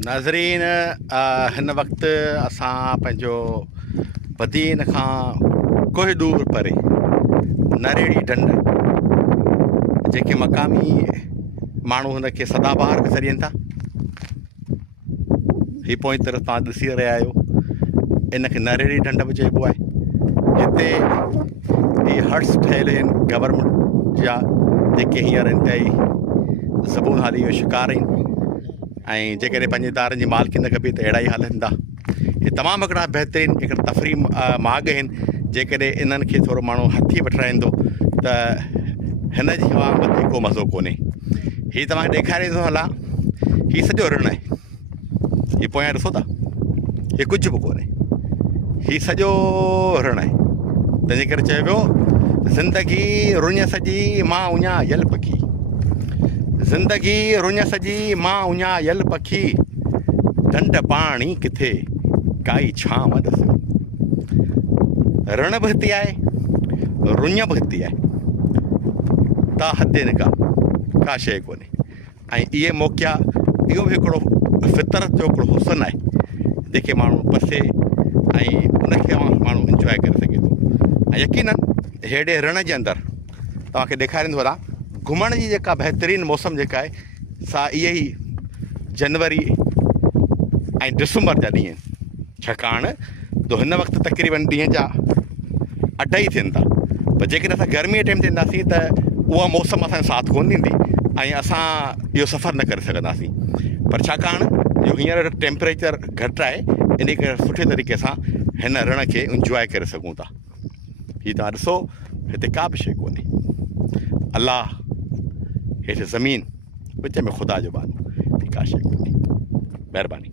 नाज़रीन हिन वक़्तु असां पंहिंजो बदीन खां कोई दूर परे नरेड़ी ढंढ जेके मक़ामी माण्हू हुनखे सदाबहार बि सॾियनि था। ही पोइ तरफ़ तव्हां ॾिसी रहिया आहियो, इनखे नरेड़ी ढंढ बि चइबो आहे। हिते ही हट्स ठहियल आहिनि गवर्नमेंट जा, जेके हींअर इंतिहाई ज़बून हाली जो शिकार आहिनि ऐं जेकॾहिं पंहिंजे इदारनि जी मालिकी न कबी त अहिड़ा ई हाल हलंदा। हे तमामु हिकिड़ा बहितरीनु हिकिड़ा तफ़री माॻ आहिनि। जेकॾहिं इन्हनि खे थोरो माण्हू हथी वठराईंदो त हिन जी हवा वधीक को मज़ो कोन्हे। हीअ तव्हांखे ॾेखारे थो हलां, हीअ सॼो ऋण आहे। हीअ पोयां ॾिसो था, हीअ कुझु बि कोन्हे, हीअ सॼो ऋण आहे। तंहिंजे करे चयो वियो ज़िंदगी रुञ सॼी मां उञा यल पखी, ज़िंदगी रुञ सॼी मां उञा यल पखी, ढंढ पाणी किथे काई छांव ॾिसो। ऋण बि हिते आहे, रुञ बि हिते आहे, ता हदे निकाह का शइ कोन्हे। ऐं इहे मौक़िया, इहो बि हिकिड़ो फितरत जो हिकिड़ो हुसन आहे जेके माण्हू पसे ऐं उनखे माण्हू इंजॉय करे सघे थो। ऐं यकीननि हेॾे ऋण जे अंदरि तव्हांखे ॾेखारींदो हलां, घुमण जी जेका बहितरीनु मौसम जेका आहे सा इहे ई जनवरी ऐं डिसंबर जा ॾींहं आहिनि। छाकाणि त हिन वक़्तु तक़रीबन ॾींहं जा 2 थियनि था। पर जेकॾहिं असां गर्मीअ टाइम ते ईंदासीं त उहा मौसम असांजो साथ कोन ॾींदी ऐं असां इहो सफ़र न करे सघंदासीं। पर छाकाणि जो हींअर टेम्परेचर घटि आहे, इन करे सुठे तरीक़े सां हिन ऋण खे इंजॉय करे सघूं था। हीअ तव्हां ॾिसो, हिते का बि शइ कोन्हे, अलाह हेठि ज़मीन, विच में ख़ुदा जो बानो, का शइ कोन्हे। महिरबानी।